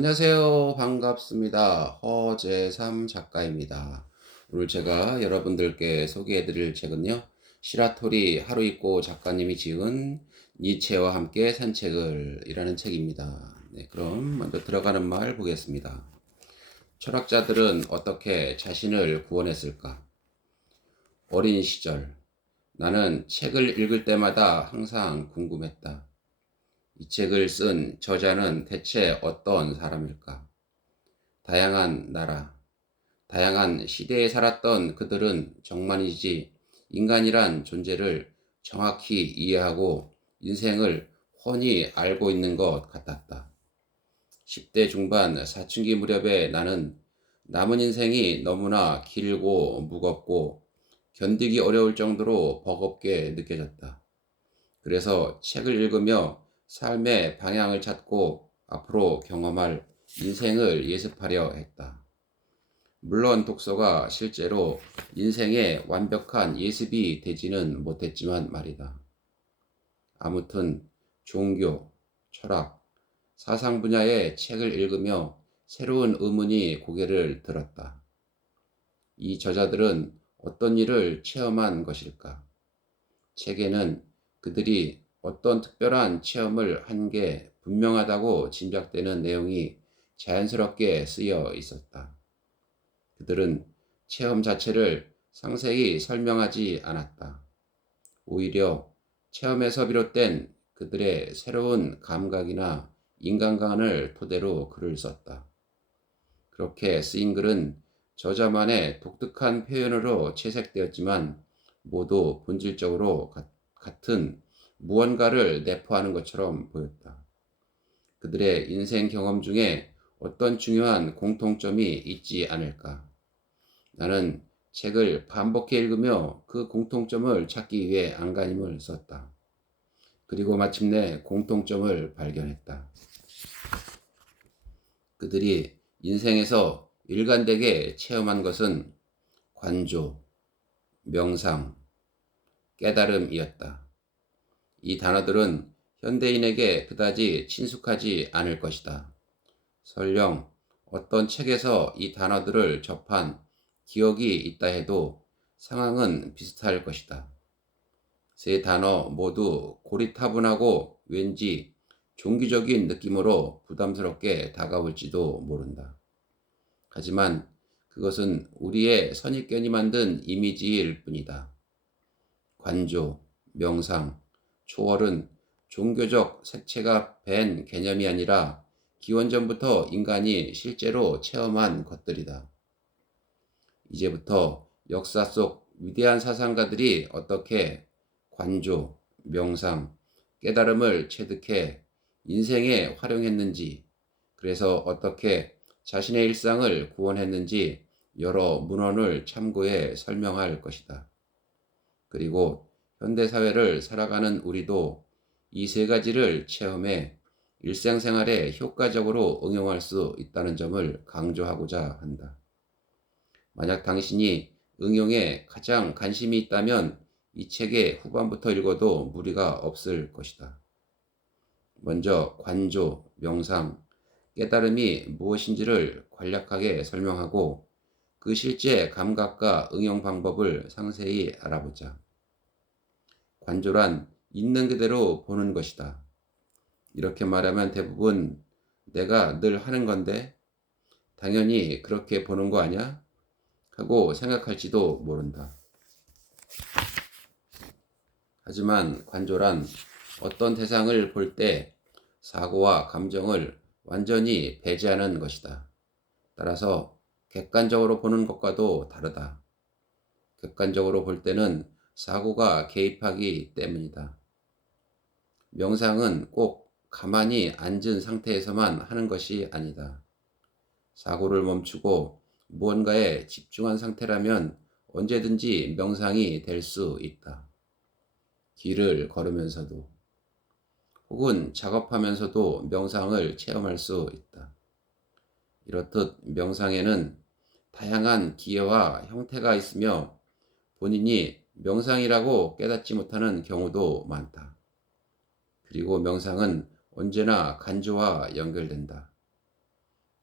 안녕하세요. 반갑습니다. 허재삼 작가입니다. 오늘 제가 여러분들께 소개해 드릴 책은요. 시라토리 하루이코 작가님이 지은 니체와 함께 산책을 이라는 책입니다. 네, 그럼 먼저 들어가는 말 보겠습니다. 철학자들은 어떻게 자신을 구원했을까? 어린 시절, 나는 책을 읽을 때마다 항상 궁금했다. 이 책을 쓴 저자는 대체 어떤 사람일까? 다양한 나라, 다양한 시대에 살았던 그들은 정말이지 인간이란 존재를 정확히 이해하고 인생을 훤히 알고 있는 것 같았다. 10대 중반 사춘기 무렵에 나는 남은 인생이 너무나 길고 무겁고 견디기 어려울 정도로 버겁게 느껴졌다. 그래서 책을 읽으며 삶의 방향을 찾고 앞으로 경험할 인생을 예습하려 했다. 물론 독서가 실제로 인생의 완벽한 예습이 되지는 못했지만 말이다. 아무튼 종교, 철학, 사상 분야의 책을 읽으며 새로운 의문이 고개를 들었다. 이 저자들은 어떤 일을 체험한 것일까? 책에는 그들이 어떤 특별한 체험을 한 게 분명하다고 짐작되는 내용이 자연스럽게 쓰여 있었다. 그들은 체험 자체를 상세히 설명하지 않았다. 오히려 체험에서 비롯된 그들의 새로운 감각이나 인간관을 토대로 글을 썼다. 그렇게 쓰인 글은 저자만의 독특한 표현으로 채색되었지만 모두 본질적으로 같은 무언가를 내포하는 것처럼 보였다. 그들의 인생 경험 중에 어떤 중요한 공통점이 있지 않을까? 나는 책을 반복해 읽으며 그 공통점을 찾기 위해 안간힘을 썼다. 그리고 마침내 공통점을 발견했다. 그들이 인생에서 일관되게 체험한 것은 관조, 명상, 깨달음이었다. 이 단어들은 현대인에게 그다지 친숙하지 않을 것이다. 설령 어떤 책에서 이 단어들을 접한 기억이 있다 해도 상황은 비슷할 것이다. 세 단어 모두 고리타분하고 왠지 종기적인 느낌으로 부담스럽게 다가올지도 모른다. 하지만 그것은 우리의 선입견이 만든 이미지일 뿐이다. 관조, 명상, 초월은 종교적 색채가 밴 개념이 아니라 기원전부터 인간이 실제로 체험한 것들이다. 이제부터 역사 속 위대한 사상가들이 어떻게 관조, 명상, 깨달음을 체득해 인생에 활용했는지, 그래서 어떻게 자신의 일상을 구원했는지 여러 문헌을 참고해 설명할 것이다. 그리고 현대사회를 살아가는 우리도 이 세 가지를 체험해 일상생활에 효과적으로 응용할 수 있다는 점을 강조하고자 한다. 만약 당신이 응용에 가장 관심이 있다면 이 책의 후반부터 읽어도 무리가 없을 것이다. 먼저 관조, 명상, 깨달음이 무엇인지를 간략하게 설명하고 그 실제 감각과 응용 방법을 상세히 알아보자. 관조란 있는 그대로 보는 것이다. 이렇게 말하면 대부분 내가 늘 하는 건데 당연히 그렇게 보는 거 아냐? 하고 생각할지도 모른다. 하지만 관조란 어떤 대상을 볼 때 사고와 감정을 완전히 배제하는 것이다. 따라서 객관적으로 보는 것과도 다르다. 객관적으로 볼 때는 사고가 개입하기 때문이다. 명상은 꼭 가만히 앉은 상태에서만 하는 것이 아니다. 사고를 멈추고 무언가에 집중한 상태라면 언제든지 명상이 될 수 있다. 길을 걸으면서도 혹은 작업하면서도 명상을 체험할 수 있다. 이렇듯 명상에는 다양한 기회와 형태가 있으며 본인이 명상이라고 깨닫지 못하는 경우도 많다. 그리고 명상은 언제나 간조와 연결된다.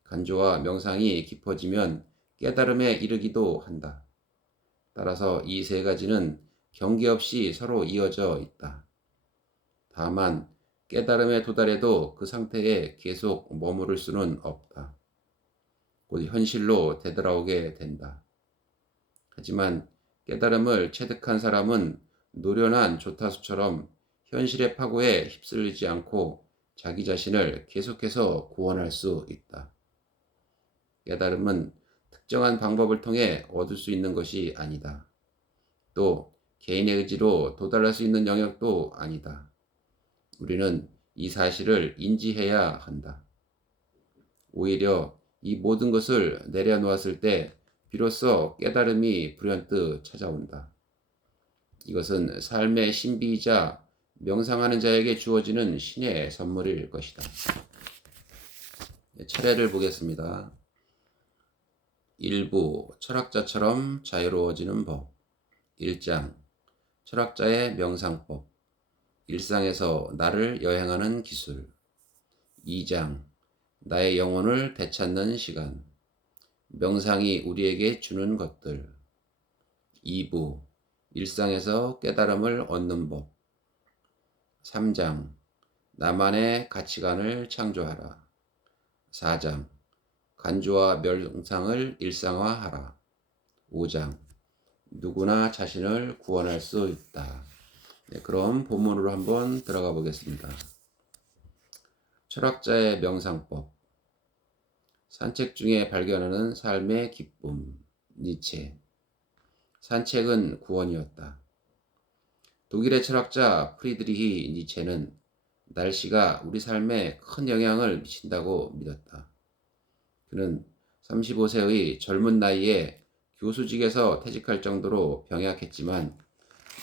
간조와 명상이 깊어지면 깨달음에 이르기도 한다. 따라서 이 세 가지는 경계없이 서로 이어져 있다. 다만 깨달음에 도달해도 그 상태에 계속 머무를 수는 없다. 곧 현실로 되돌아오게 된다. 하지만 깨달음을 체득한 사람은 노련한 조타수처럼 현실의 파고에 휩쓸리지 않고 자기 자신을 계속해서 구원할 수 있다. 깨달음은 특정한 방법을 통해 얻을 수 있는 것이 아니다. 또 개인의 의지로 도달할 수 있는 영역도 아니다. 우리는 이 사실을 인지해야 한다. 오히려 이 모든 것을 내려놓았을 때 비로소 깨달음이 불현듯 찾아온다. 이것은 삶의 신비이자 명상하는 자에게 주어지는 신의 선물일 것이다. 차례를 보겠습니다. 1부 철학자처럼 자유로워지는 법. 1장 철학자의 명상법. 일상에서 나를 여행하는 기술. 2장 나의 영혼을 되찾는 시간. 명상이 우리에게 주는 것들. 2부 일상에서 깨달음을 얻는 법. 3장 나만의 가치관을 창조하라. 4장 간주와 명상을 일상화하라. 5장 누구나 자신을 구원할 수 있다. 네, 그럼 본문으로 한번 들어가 보겠습니다. 철학자의 명상법. 산책 중에 발견하는 삶의 기쁨. 니체. 산책은 구원이었다. 독일의 철학자 프리드리히 니체는 날씨가 우리 삶에 큰 영향을 미친다고 믿었다. 그는 35세의 젊은 나이에 교수직에서 퇴직할 정도로 병약했지만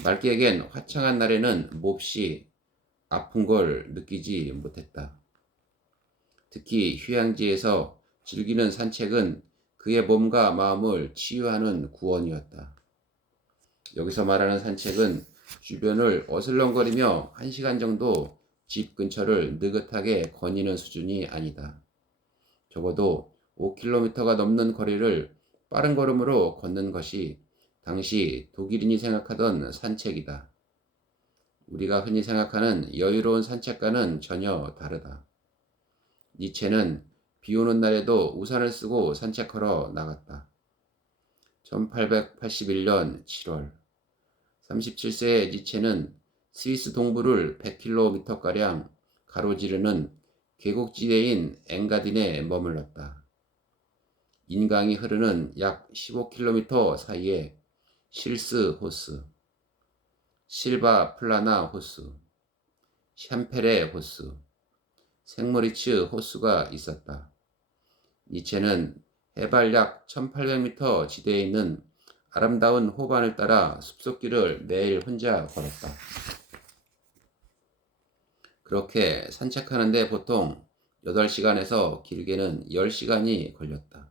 말기에겐 화창한 날에는 몹시 아픈 걸 느끼지 못했다. 특히 휴양지에서 즐기는 산책은 그의 몸과 마음을 치유하는 구원이었다. 여기서 말하는 산책은 주변을 어슬렁거리며 1시간 정도 집 근처를 느긋하게 거니는 수준이 아니다. 적어도 5km가 넘는 거리를 빠른 걸음으로 걷는 것이 당시 독일인이 생각하던 산책이다. 우리가 흔히 생각하는 여유로운 산책과는 전혀 다르다. 니체는 비 오는 날에도 우산을 쓰고 산책하러 나갔다. 1881년 7월 37세의 니체는 스위스 동부를 100km가량 가로지르는 계곡지대인 엥가딘에 머물렀다. 인강이 흐르는 약 15km 사이에 실스 호스, 실바 플라나 호스, 샴페레 호스, 생모리츠 호수가 있었다. 니체는 해발 약 1800m 지대에 있는 아름다운 호반을 따라 숲속길을 매일 혼자 걸었다. 그렇게 산책하는데 보통 8시간에서 길게는 10시간이 걸렸다.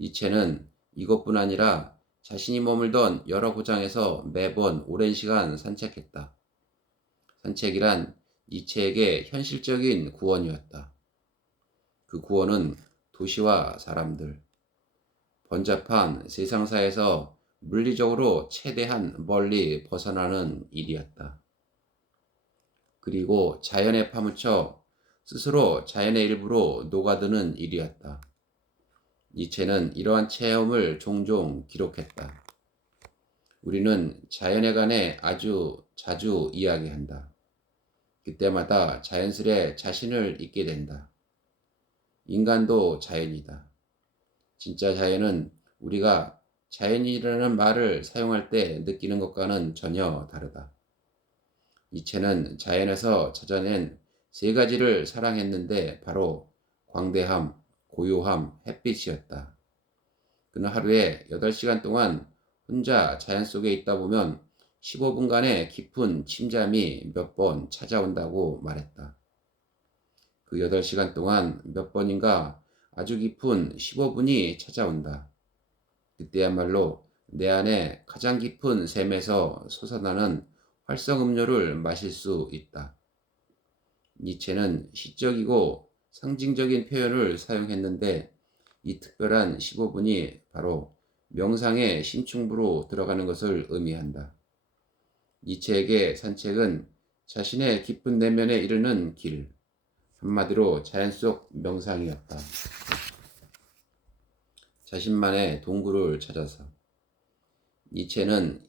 니체는 이것뿐 아니라 자신이 머물던 여러 고장에서 매번 오랜 시간 산책했다. 산책이란 니체에게 현실적인 구원이었다. 그 구원은 도시와 사람들, 번잡한 세상사에서 물리적으로 최대한 멀리 벗어나는 일이었다. 그리고 자연에 파묻혀 스스로 자연의 일부로 녹아드는 일이었다. 니체는 이러한 체험을 종종 기록했다. 우리는 자연에 관해 아주 자주 이야기한다. 그때마다 자연스레 자신을 잊게 된다. 인간도 자연이다. 진짜 자연은 우리가 자연이라는 말을 사용할 때 느끼는 것과는 전혀 다르다. 니체는 자연에서 찾아낸 3가지를 사랑했는데 바로 광대함, 고요함, 햇빛이었다. 그는 하루에 8시간 동안 혼자 자연 속에 있다 보면 15분간의 깊은 침잠이 몇 번 찾아온다고 말했다. 그 8시간 동안 몇 번인가 아주 깊은 15분이 찾아온다. 그때야말로 내 안에 가장 깊은 샘에서 솟아나는 활성음료를 마실 수 있다. 니체는 시적이고 상징적인 표현을 사용했는데 이 특별한 15분이 바로 명상의 심층부로 들어가는 것을 의미한다. 니체에게 산책은 자신의 깊은 내면에 이르는 길, 한마디로 자연 속 명상이었다. 자신만의 동굴을 찾아서. 니체는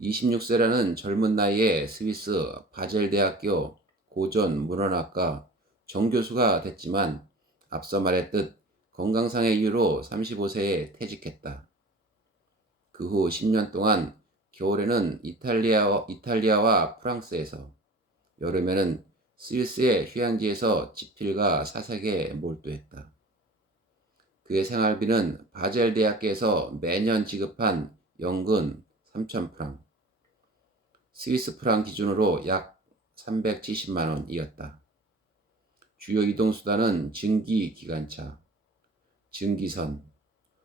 26세라는 젊은 나이에 스위스 바젤 대학교 고전 문헌학과 정교수가 됐지만 앞서 말했듯 건강상의 이유로 35세에 퇴직했다. 그 후 10년 동안 겨울에는 이탈리아와 프랑스에서, 여름에는 스위스의 휴양지에서 지필과 사색에 몰두했다. 그의 생활비는 바젤 대학교에서 매년 지급한 연근 3,000프랑, 스위스 프랑 기준으로 약 370만 원이었다. 주요 이동수단은 증기 기관차, 증기선,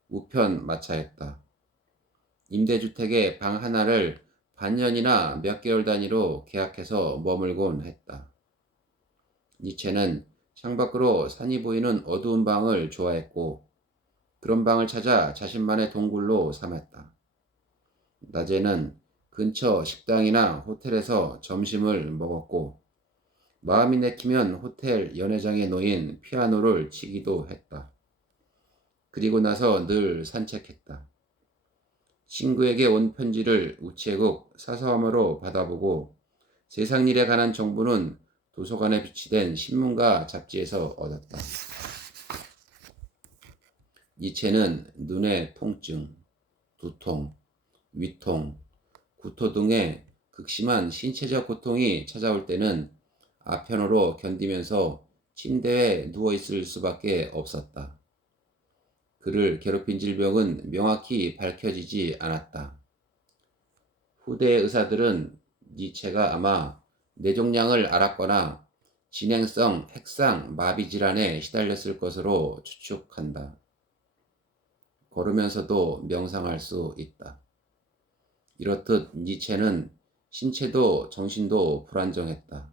우편 마차였다. 임대주택의 방 하나를 반년이나 몇 개월 단위로 계약해서 머물곤 했다. 니체는 창밖으로 산이 보이는 어두운 방을 좋아했고 그런 방을 찾아 자신만의 동굴로 삼았다. 낮에는 근처 식당이나 호텔에서 점심을 먹었고 마음이 내키면 호텔 연회장에 놓인 피아노를 치기도 했다. 그리고 나서 늘 산책했다. 친구에게 온 편지를 우체국 사서함으로 받아보고 세상 일에 관한 정보는 도서관에 비치된 신문과 잡지에서 얻었다. 니체는 눈의 통증, 두통, 위통, 구토 등의 극심한 신체적 고통이 찾아올 때는 아편으로 견디면서 침대에 누워있을 수밖에 없었다. 그를 괴롭힌 질병은 명확히 밝혀지지 않았다. 후대 의사들은 니체가 아마 뇌종양을 앓았거나 진행성 핵상 마비 질환에 시달렸을 것으로 추측한다. 걸으면서도 명상할 수 있다. 이렇듯 니체는 신체도 정신도 불안정했다.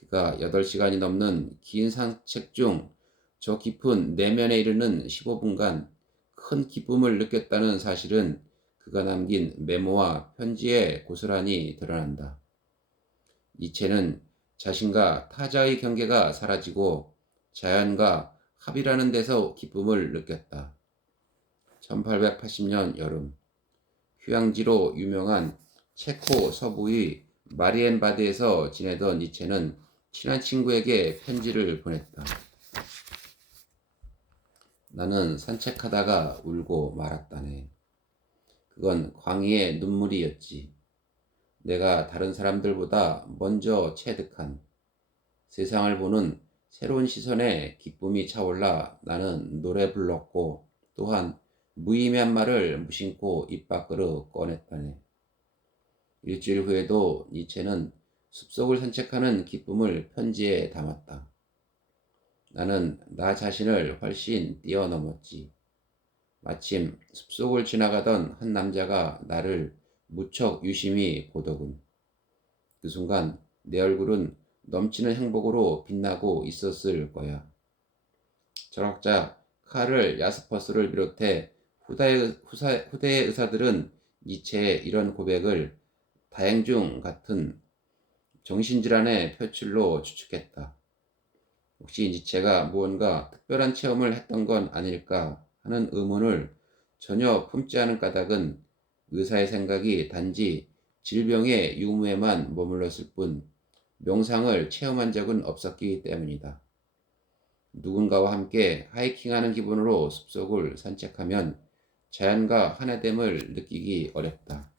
그가 8시간이 넘는 긴 산책 중 저 깊은 내면에 이르는 15분간 큰 기쁨을 느꼈다는 사실은 그가 남긴 메모와 편지에 고스란히 드러난다. 니체는 자신과 타자의 경계가 사라지고 자연과 합이라는 데서 기쁨을 느꼈다. 1880년 여름, 휴양지로 유명한 체코 서부의 마리엔바드에서 지내던 니체는 친한 친구에게 편지를 보냈다. 나는 산책하다가 울고 말았다네. 그건 광희의 눈물이었지. 내가 다른 사람들보다 먼저 체득한 세상을 보는 새로운 시선에 기쁨이 차올라 나는 노래 불렀고 또한 무의미한 말을 무심코 입 밖으로 꺼냈다네. 일주일 후에도 니체는 숲속을 산책하는 기쁨을 편지에 담았다. 나는 나 자신을 훨씬 뛰어넘었지. 마침 숲속을 지나가던 한 남자가 나를 무척 유심히 보더군. 그 순간 내 얼굴은 넘치는 행복으로 빛나고 있었을 거야. 철학자 카를 야스퍼스를 비롯해 후대의 의사들은 니체의 이런 고백을 다행중 같은 정신질환의 표출로 추측했다. 혹시 니체가 무언가 특별한 체험을 했던 건 아닐까 하는 의문을 전혀 품지 않은 까닭은 의사의 생각이 단지 질병의 유무에만 머물렀을 뿐 명상을 체험한 적은 없었기 때문이다. 누군가와 함께 하이킹하는 기분으로 숲속을 산책하면 자연과 하나됨을 느끼기 어렵다.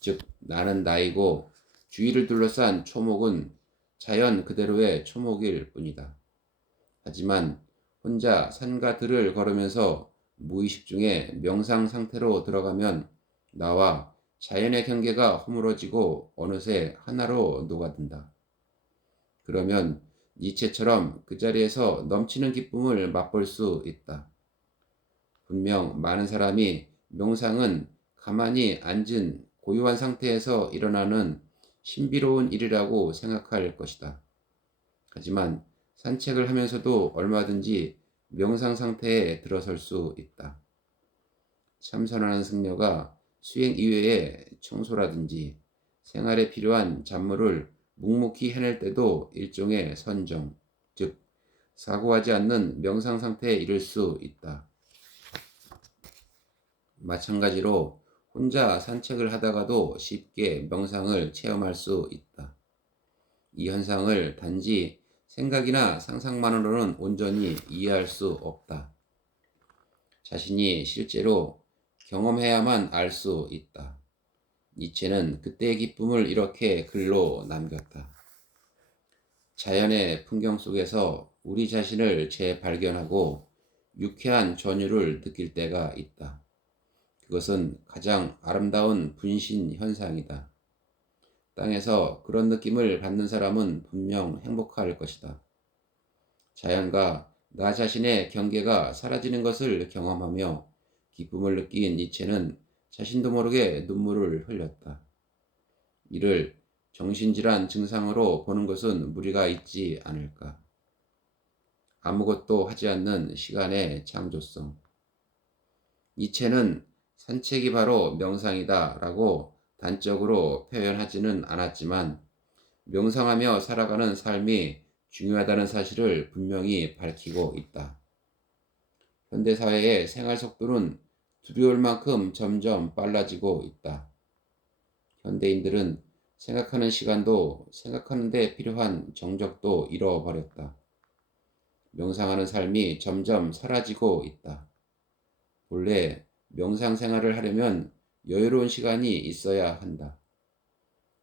즉 나는 나이고 주위를 둘러싼 초목은 자연 그대로의 초목일 뿐이다. 하지만 혼자 산과 들을 걸으면서 무의식 중에 명상 상태로 들어가면 나와 자연의 경계가 허물어지고 어느새 하나로 녹아든다. 그러면 니체처럼 그 자리에서 넘치는 기쁨을 맛볼 수 있다. 분명 많은 사람이 명상은 가만히 앉은 고요한 상태에서 일어나는 신비로운 일이라고 생각할 것이다. 하지만 산책을 하면서도 얼마든지 명상 상태에 들어설 수 있다. 참선하는 승려가 수행 이외에 청소라든지 생활에 필요한 잡무를 묵묵히 해낼 때도 일종의 선정, 즉 사고하지 않는 명상 상태에 이를 수 있다. 마찬가지로 혼자 산책을 하다가도 쉽게 명상을 체험할 수 있다. 이 현상을 단지 생각이나 상상만으로는 온전히 이해할 수 없다. 자신이 실제로 경험해야만 알 수 있다. 니체는 그때의 기쁨을 이렇게 글로 남겼다. 자연의 풍경 속에서 우리 자신을 재발견하고 유쾌한 전율을 느낄 때가 있다. 그것은 가장 아름다운 분신 현상이다. 땅에서 그런 느낌을 받는 사람은 분명 행복할 것이다. 자연과 나 자신의 경계가 사라지는 것을 경험하며 기쁨을 느낀 니체는 자신도 모르게 눈물을 흘렸다. 이를 정신질환 증상으로 보는 것은 무리가 있지 않을까. 아무것도 하지 않는 시간의 창조성. 니체는 산책이 바로 명상이다 라고 단적으로 표현하지는 않았지만 명상하며 살아가는 삶이 중요하다는 사실을 분명히 밝히고 있다. 현대사회의 생활 속도는 두려울 만큼 점점 빨라지고 있다. 현대인들은 생각하는 시간도 생각하는 데 필요한 정적도 잃어버렸다. 명상하는 삶이 점점 사라지고 있다. 본래 명상 생활을 하려면 여유로운 시간이 있어야 한다.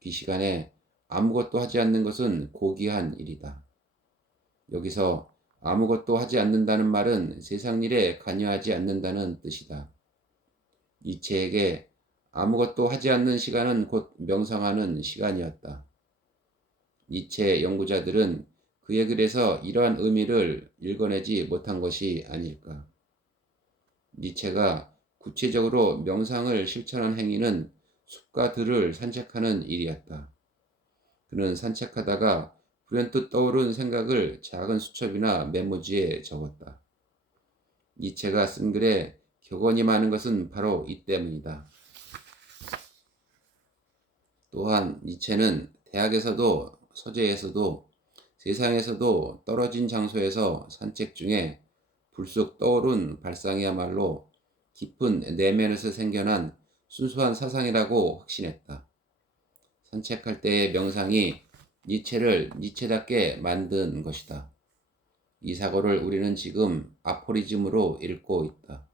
그 시간에 아무것도 하지 않는 것은 고귀한 일이다. 여기서 아무것도 하지 않는다는 말은 세상 일에 관여하지 않는다는 뜻이다. 니체에게 아무것도 하지 않는 시간은 곧 명상하는 시간이었다. 니체 연구자들은 그의 글에서 이러한 의미를 읽어내지 못한 것이 아닐까. 니체가 구체적으로 명상을 실천한 행위는 숲과 들을 산책하는 일이었다. 그는 산책하다가 불현듯 떠오른 생각을 작은 수첩이나 메모지에 적었다. 니체가 쓴 글에 격언이 많은 것은 바로 이 때문이다. 또한 니체는 대학에서도 서재에서도 세상에서도 떨어진 장소에서 산책 중에 불쑥 떠오른 발상이야말로 깊은 내면에서 생겨난 순수한 사상이라고 확신했다. 산책할 때의 명상이 니체를 니체답게 만든 것이다. 이 사고를 우리는 지금 아포리즘으로 읽고 있다.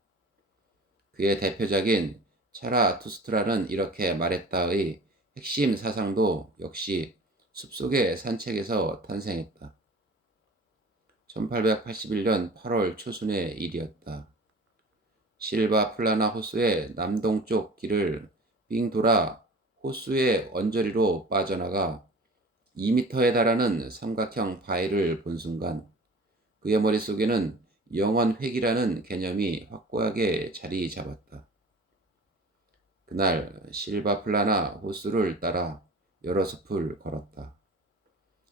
그의 대표작인 차라투스트라는 이렇게 말했다의 핵심 사상도 역시 숲속의 산책에서 탄생했다. 1881년 8월 초순의 일이었다. 실바 플라나 호수의 남동쪽 길을 빙 돌아 호수의 언저리로 빠져나가 2m에 달하는 삼각형 바위를 본 순간 그의 머릿속에는 영원획이라는 개념이 확고하게 자리 잡았다. 그날 실바 플라나 호수를 따라 여러 숲을 걸었다.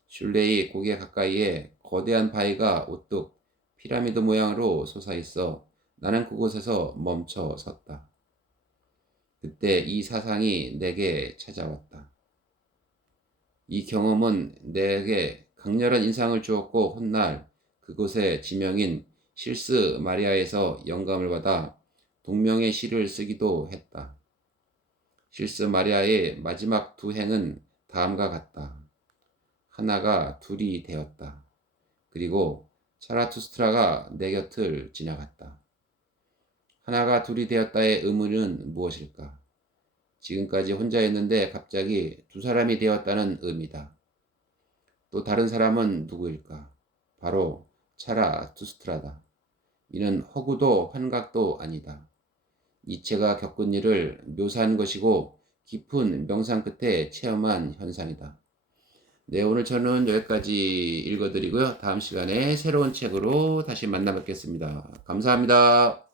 슐레이 고개 가까이에 거대한 바위가 우뚝 피라미드 모양으로 솟아있어 나는 그곳에서 멈춰 섰다. 그때 이 사상이 내게 찾아왔다. 이 경험은 내게 강렬한 인상을 주었고 훗날 그곳의 지명인 실스 마리아에서 영감을 받아 동명의 시를 쓰기도 했다. 실스 마리아의 마지막 두 행은 다음과 같다. 하나가 둘이 되었다. 그리고 차라투스트라가 내 곁을 지나갔다. 하나가 둘이 되었다의 의미는 무엇일까? 지금까지 혼자였는데 갑자기 두 사람이 되었다는 의미다. 또 다른 사람은 누구일까? 바로 차라투스트라다. 이는 허구도 환각도 아니다. 니체가 겪은 일을 묘사한 것이고 깊은 명상 끝에 체험한 현상이다. 네, 오늘 저는 여기까지 읽어드리고요. 다음 시간에 새로운 책으로 다시 만나 뵙겠습니다. 감사합니다.